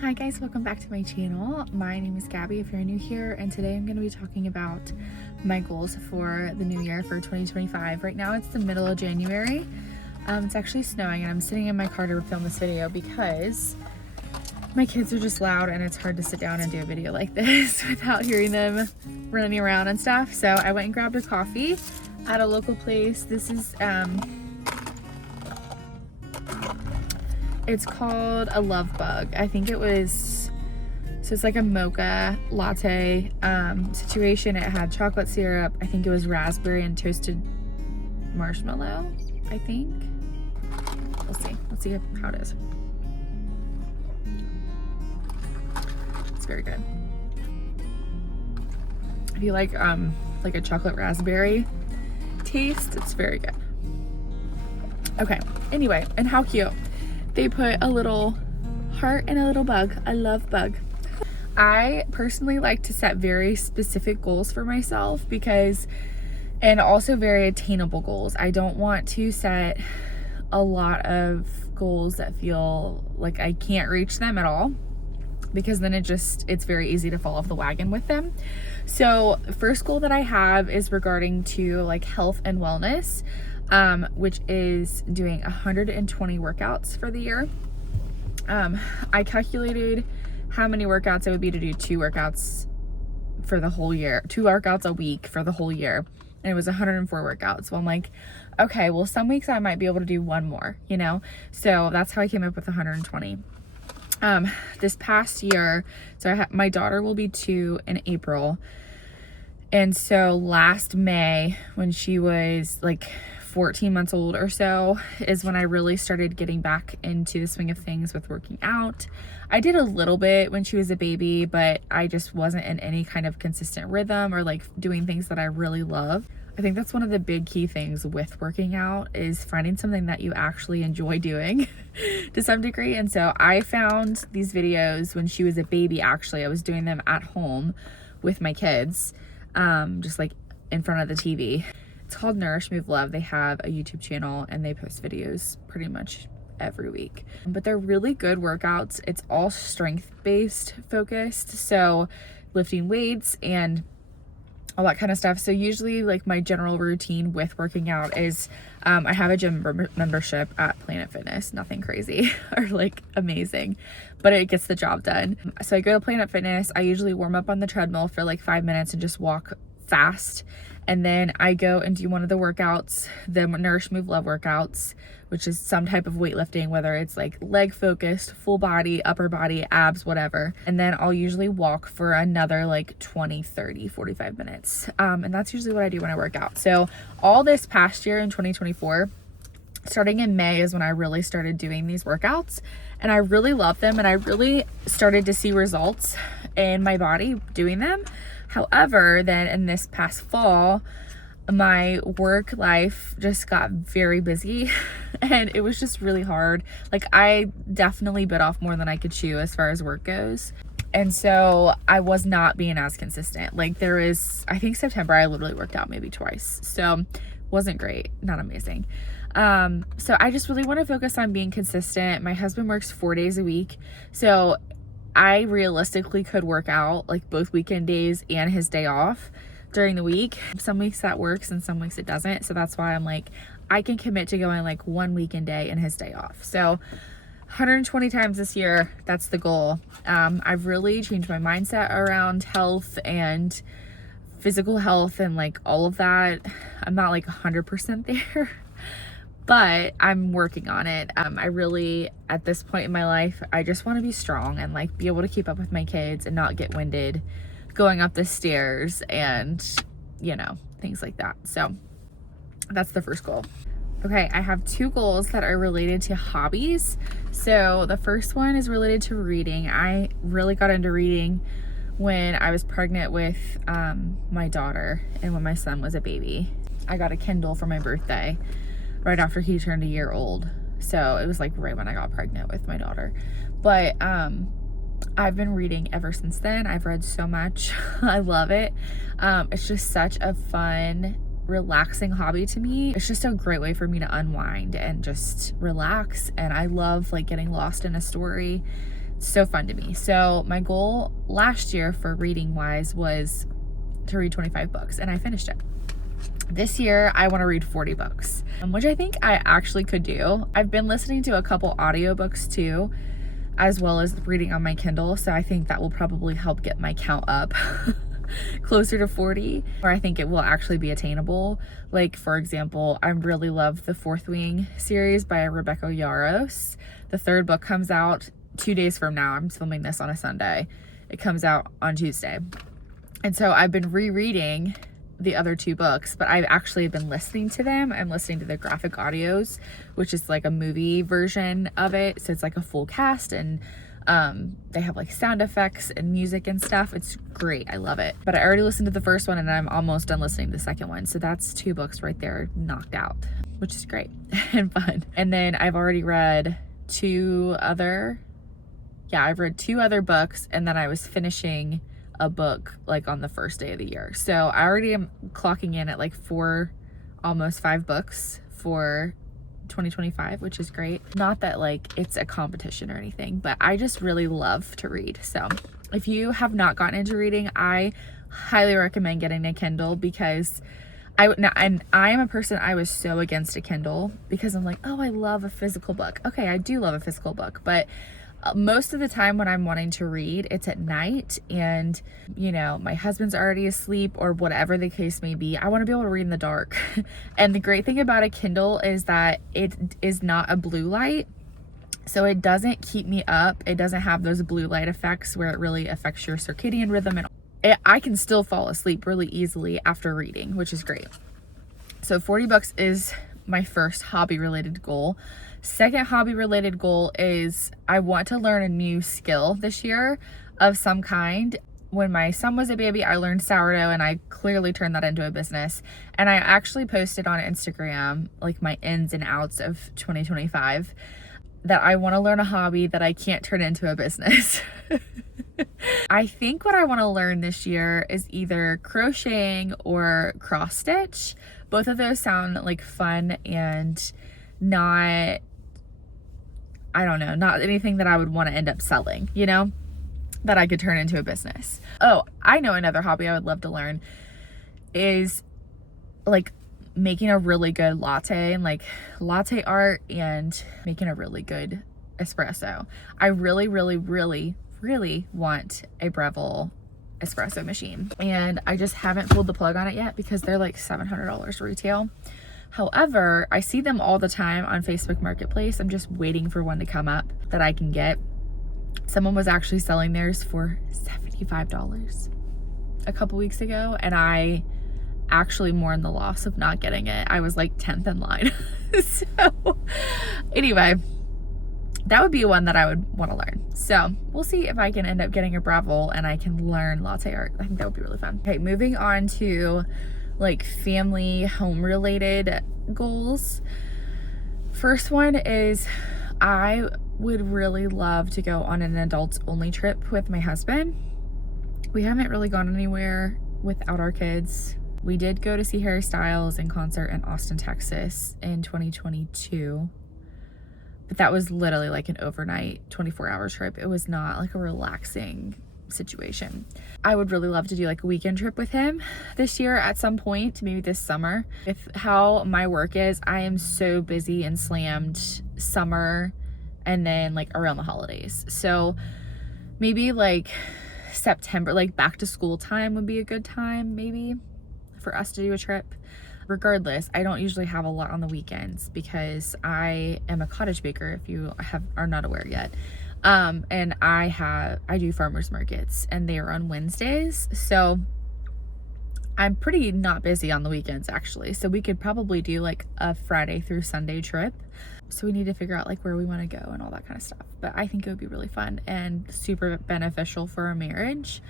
Hi guys, welcome back to my channel. My name is Gabby if you're new here, and today I'm going to be talking about my goals for the new year for 2025. Right now it's the middle of January. It's actually snowing and I'm sitting in my car to film this video because my kids are just loud and it's hard to sit down and do a video like this without hearing them running around and stuff. So I went and grabbed a coffee at a local place. This is it's called a Love Bug. I think it was, so it's like a mocha latte situation. It had chocolate syrup. I think it was raspberry and toasted marshmallow, I think. We'll see. Let's see how it is. It's very good. If you like a chocolate raspberry taste, it's very good. Okay, anyway, and how cute. They put a little heart and a little bug. I love bug. I personally like to set very specific goals for myself and also very attainable goals. I don't want to set a lot of goals that feel like I can't reach them at all, because then it's very easy to fall off the wagon with them. So the first goal that I have is regarding to like health and wellness. Which is doing 120 workouts for the year. I calculated how many workouts it would be to do 2 workouts for the whole year, 2 workouts a week for the whole year. And it was 104 workouts. Well, I'm like, okay, well, some weeks I might be able to do 1 more, you know? So that's how I came up with 120. This past year, so my daughter will be 2 in April. And so last May, when she was like 14 months old or so, is when I really started getting back into the swing of things with working out. I did a little bit when she was a baby, but I just wasn't in any kind of consistent rhythm or like doing things that I really love. I think that's one of the big key things with working out, is finding something that you actually enjoy doing to some degree. And so I found these videos when she was a baby. Actually, I was doing them at home with my kids, just like in front of the TV. It's called Nourish Move Love. They have a YouTube channel and they post videos pretty much every week. But they're really good workouts. It's all strength-based focused, so lifting weights and all that kind of stuff. So usually like my general routine with working out is I have a gym membership at Planet Fitness. Nothing crazy or like amazing, but it gets the job done. So I go to Planet Fitness. I usually warm up on the treadmill for like 5 minutes and just walk fast. And then I go and do one of the workouts, the Nourish Move Love workouts, which is some type of weightlifting, whether it's like leg focused, full body, upper body, abs, whatever. And then I'll usually walk for another like 20, 30, 45 minutes. And that's usually what I do when I work out. So all this past year in 2024, starting in May is when I really started doing these workouts, and I really love them, and I really started to see results in my body doing them. However, then in this past fall, my work life just got very busy and it was just really hard. Like I definitely bit off more than I could chew as far as work goes. And so I was not being as consistent. Like I think September I literally worked out maybe twice. So wasn't great, not amazing. So I just really want to focus on being consistent. My husband works 4 days a week. So I realistically could work out like both weekend days and his day off during the week. Some weeks that works and some weeks it doesn't. So that's why I'm like, I can commit to going like 1 weekend day and his day off. So 120 times this year, that's the goal. I've really changed my mindset around health and physical health and like all of that. I'm not like 100% there. But I'm working on it. I really, at this point in my life, I just want to be strong and like be able to keep up with my kids and not get winded going up the stairs and, you know, things like that. So that's the first goal. Okay, I have 2 goals that are related to hobbies. So the first one is related to reading. I really got into reading when I was pregnant with my daughter and when my son was a baby. I got a Kindle for my birthday right after he turned a year old. So it was like right when I got pregnant with my daughter. But I've been reading ever since then. I've read so much. I love it. It's just such a fun, relaxing hobby to me. It's just a great way for me to unwind and just relax. And I love like getting lost in a story. So fun to me. So my goal last year for reading wise was to read 25 books, and I finished it. This year I want to read 40 books, which I think I actually could do. I've been listening to a couple audiobooks too, as well as reading on my Kindle, so I think that will probably help get my count up closer to 40, or I think it will actually be attainable. Like, for example, I really love the Fourth Wing series by Rebecca Yarros. The third book comes out 2 days from now. I'm filming this on a Sunday. It comes out on Tuesday. And so I've been rereading the other 2 books, but I've actually been listening to them. I'm listening to the graphic audios, which is like a movie version of it. So it's like a full cast, and they have like sound effects and music and stuff. It's great. I love it. But I already listened to the first one, and I'm almost done listening to the second one. So that's 2 books right there knocked out, which is great and fun. And then I've already read 2 other books, and then I was finishing a book like on the first day of the year. So I already am clocking in at like 4, almost 5 books for 2025, which is great. Not that like it's a competition or anything, but I just really love to read. So if you have not gotten into reading, I highly recommend getting a Kindle, because I am a person, I was so against a Kindle because I'm like, oh, I love a physical book. Okay, I do love a physical book, but most of the time when I'm wanting to read, it's at night, and you know, my husband's already asleep or whatever the case may be. I want to be able to read in the dark. And the great thing about a Kindle is that it is not a blue light, so it doesn't keep me up. It doesn't have those blue light effects where it really affects your circadian rhythm, and I can still fall asleep really easily after reading, which is great. So 40 books is my first hobby related goal. Second hobby related goal is I want to learn a new skill this year of some kind. When my son was a baby, I learned sourdough, and I clearly turned that into a business. And I actually posted on Instagram like my ins and outs of 2025, that I want to learn a hobby that I can't turn into a business. I think what I want to learn this year is either crocheting or cross stitch. Both of those sound like fun and not, I don't know, not anything that I would want to end up selling, you know, that I could turn into a business. Oh, I know another hobby I would love to learn is like making a really good latte, and like latte art, and making a really good espresso. I really, really, really, really want a Breville espresso machine, and I just haven't pulled the plug on it yet because they're like $700 retail. However, I see them all the time on Facebook Marketplace. I'm just waiting for one to come up that I can get. Someone was actually selling theirs for $75 a couple weeks ago, and I actually mourn the loss of not getting it. I was like 10th in line. So anyway, that would be one that I would want to learn. So we'll see if I can end up getting a Breville and I can learn latte art. I think that would be really fun. Okay, moving on to like family home related goals. First one is I would really love to go on an adults only trip with my husband. We haven't really gone anywhere without our kids. We did go to see Harry Styles in concert in Austin, Texas in 2022. But that was literally like an overnight 24-hour trip. It was not like a relaxing situation. I would really love to do like a weekend trip with him this year at some point, maybe this summer. With how my work is, I am so busy and slammed summer and then like around the holidays. So maybe like September, like back to school time would be a good time maybe for us to do a trip. Regardless, I don't usually have a lot on the weekends because I am a cottage baker, if you are not aware yet. And I do farmers markets, and they are on Wednesdays. So I'm pretty not busy on the weekends actually. So we could probably do like a Friday through Sunday trip. So we need to figure out like where we want to go and all that kind of stuff. But I think it would be really fun and super beneficial for our marriage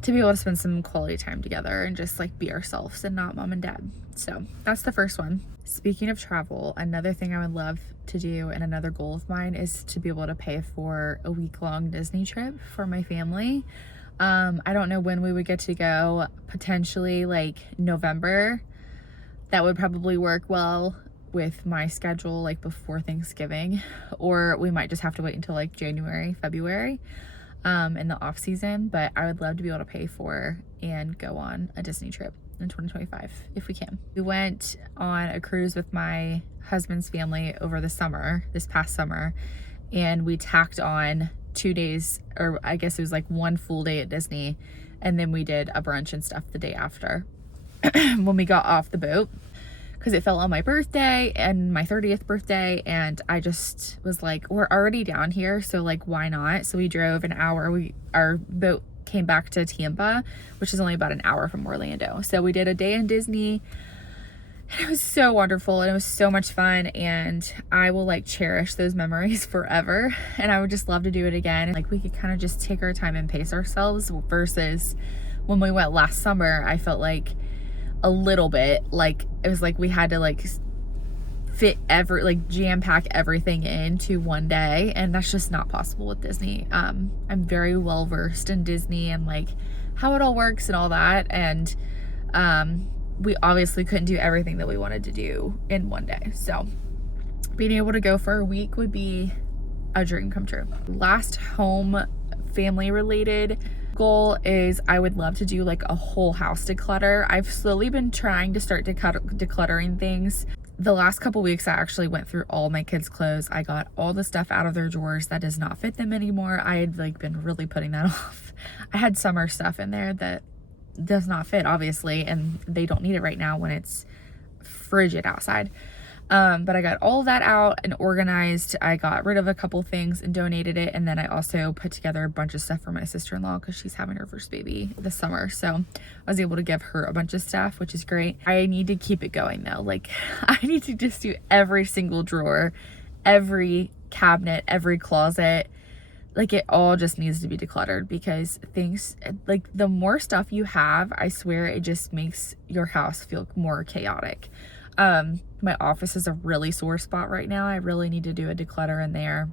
to be able to spend some quality time together and just like be ourselves and not mom and dad. So that's the first one. Speaking of travel, another thing I would love to do and another goal of mine is to be able to pay for a week-long Disney trip for my family. I don't know when we would get to go, potentially like November. That would probably work well with my schedule like before Thanksgiving, or we might just have to wait until like January, February in the off season. But I would love to be able to pay for and go on a Disney trip in 2025 if we can. We went on a cruise with my husband's family over the summer, this past summer, and we tacked on 2 days, or I guess it was like one full day at Disney, and then we did a brunch and stuff the day after when we got off the boat, because it fell on my birthday and my 30th birthday, and I just was like, we're already down here, so like why not? So we drove an hour. Our boat came back to Tampa, which is only about an hour from Orlando. So we did a day in Disney. It was so wonderful, and it was so much fun, and I will like cherish those memories forever, and I would just love to do it again. Like, we could kind of just take our time and pace ourselves, versus when we went last summer, I felt like a little bit like it was like we had to like jam pack everything into one day, and that's just not possible with Disney. I'm very well versed in Disney and like how it all works and all that, and we obviously couldn't do everything that we wanted to do in one day. So being able to go for a week would be a dream come true. Last home family related goal is I would love to do like a whole house declutter. I've slowly been trying to start decluttering things. The last couple weeks I actually went through all my kids' clothes. I got all the stuff out of their drawers that does not fit them anymore. I had like been really putting that off. I had summer stuff in there that does not fit, obviously, and they don't need it right now when it's frigid outside. But I got all that out and organized. I got rid of a couple things and donated it, and then I also put together a bunch of stuff for my sister-in-law because she's having her first baby this summer, so I was able to give her a bunch of stuff, which is great. I need to keep it going though. Like, I need to just do every single drawer, every cabinet, every closet. Like, it all just needs to be decluttered, because things like the more stuff you have, I swear it just makes your house feel more chaotic. My office is a really sore spot right now. I really need to do a declutter in there.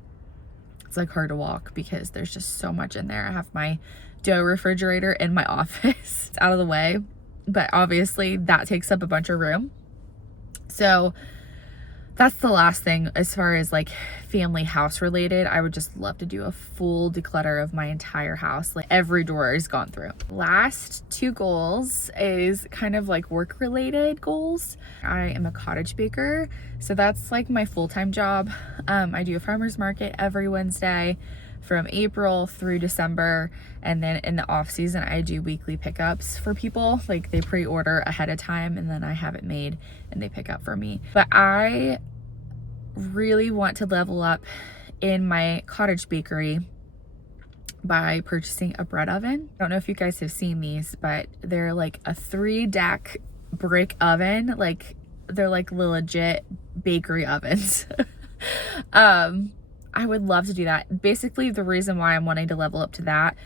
It's like hard to walk because there's just so much in there. I have my dough refrigerator in my office. It's out of the way, but obviously that takes up a bunch of room. So that's the last thing as far as like family house related. I would just love to do a full declutter of my entire house. Like, every drawer is gone through. Last two goals is kind of like work related goals. I am a cottage baker, so that's like my full-time job. I do a farmer's market every Wednesday from April through December, and then in the off season I do weekly pickups for people. Like, they pre-order ahead of time and then I have it made and they pick up for me. But I really want to level up in my cottage bakery by purchasing a bread oven. I don't know if you guys have seen these, but they're like a 3-deck brick oven. Like, they're like legit bakery ovens. I would love to do that. Basically, the reason why I'm wanting to level up to that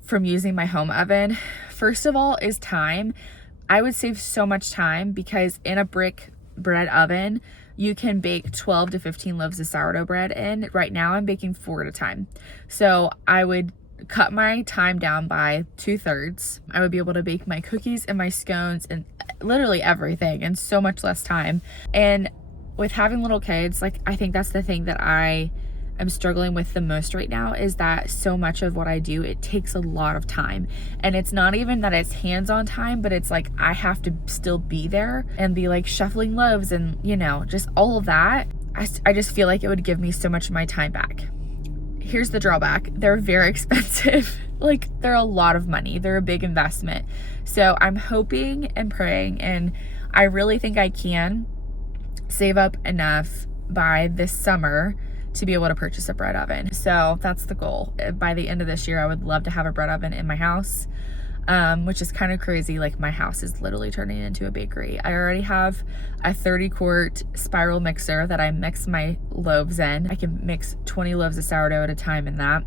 from using my home oven, first of all, is time. I would save so much time, because in a brick bread oven, you can bake 12 to 15 loaves of sourdough bread in. Right now, I'm baking 4 at a time. So I would cut my time down by 2/3. I would be able to bake my cookies and my scones and literally everything in so much less time. And with having little kids, like, I think that's the thing that I'm struggling with the most right now, is that so much of what I do, it takes a lot of time. And it's not even that it's hands-on time, but it's like I have to still be there and be like shuffling loaves and, you know, just all of that. I just feel like it would give me so much of my time back. Here's the drawback. They're very expensive. Like, they're a lot of money. They're a big investment. So I'm hoping and praying, and I really think I can save up enough by this summer to be able to purchase a bread oven. So that's the goal. By the end of this year, I would love to have a bread oven in my house, which is kind of crazy. Like, my house is literally turning into a bakery. I already have a 30-quart spiral mixer that I mix my loaves in. I can mix 20 loaves of sourdough at a time in that.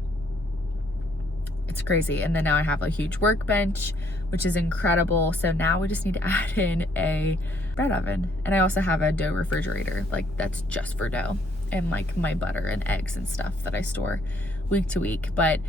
It's crazy. And then now I have a huge workbench, which is incredible. So now we just need to add in a bread oven. And I also have a dough refrigerator, like, that's just for dough, and like my butter and eggs and stuff that I store week to week. But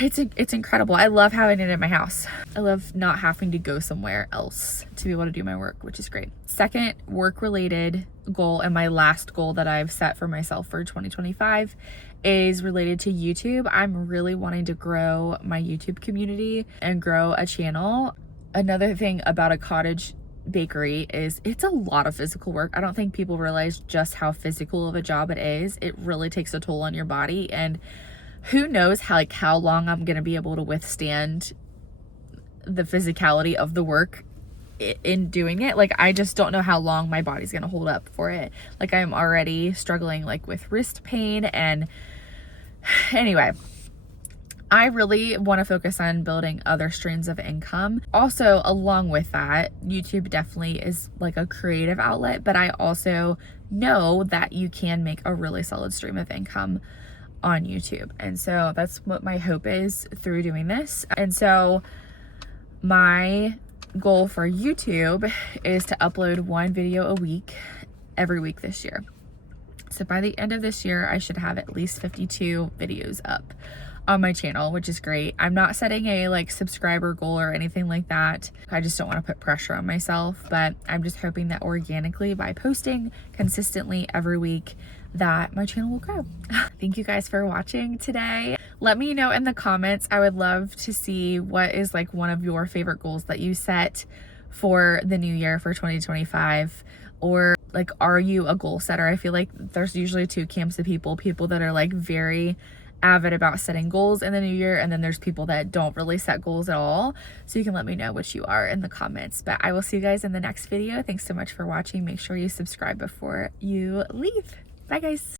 it's incredible. I love having it in my house. I love not having to go somewhere else to be able to do my work, which is great. Second work related goal, and my last goal that I've set for myself for 2025, is related to YouTube. I'm really wanting to grow my YouTube community and grow a channel. Another thing about a cottage bakery is it's a lot of physical work. I don't think people realize just how physical of a job it is. It really takes a toll on your body, and who knows how long I'm gonna be able to withstand the physicality of the work in doing it. Like, I just don't know how long my body's gonna hold up for it. Like, I'm already struggling like with wrist pain. And anyway, I really want to focus on building other streams of income. Also, along with that, YouTube definitely is like a creative outlet, but I also know that you can make a really solid stream of income on YouTube. And so that's what my hope is through doing this. And so my goal for YouTube is to upload 1 video a week every week this year. So by the end of this year, I should have at least 52 videos up on my channel, which is great. I'm not setting a like subscriber goal or anything like that. I just don't want to put pressure on myself, but I'm just hoping that organically, by posting consistently every week, that my channel will grow. Thank you guys for watching today. Let me know in the comments. I would love to see what is like one of your favorite goals that you set for the new year, for 2025, or like, are you a goal setter? I feel like there's usually 2 camps of people that are like very avid about setting goals in the new year, and then there's people that don't really set goals at all. So you can let me know which you are in the comments, but I will see you guys in the next video. Thanks so much for watching. Make sure you subscribe before you leave. Bye guys.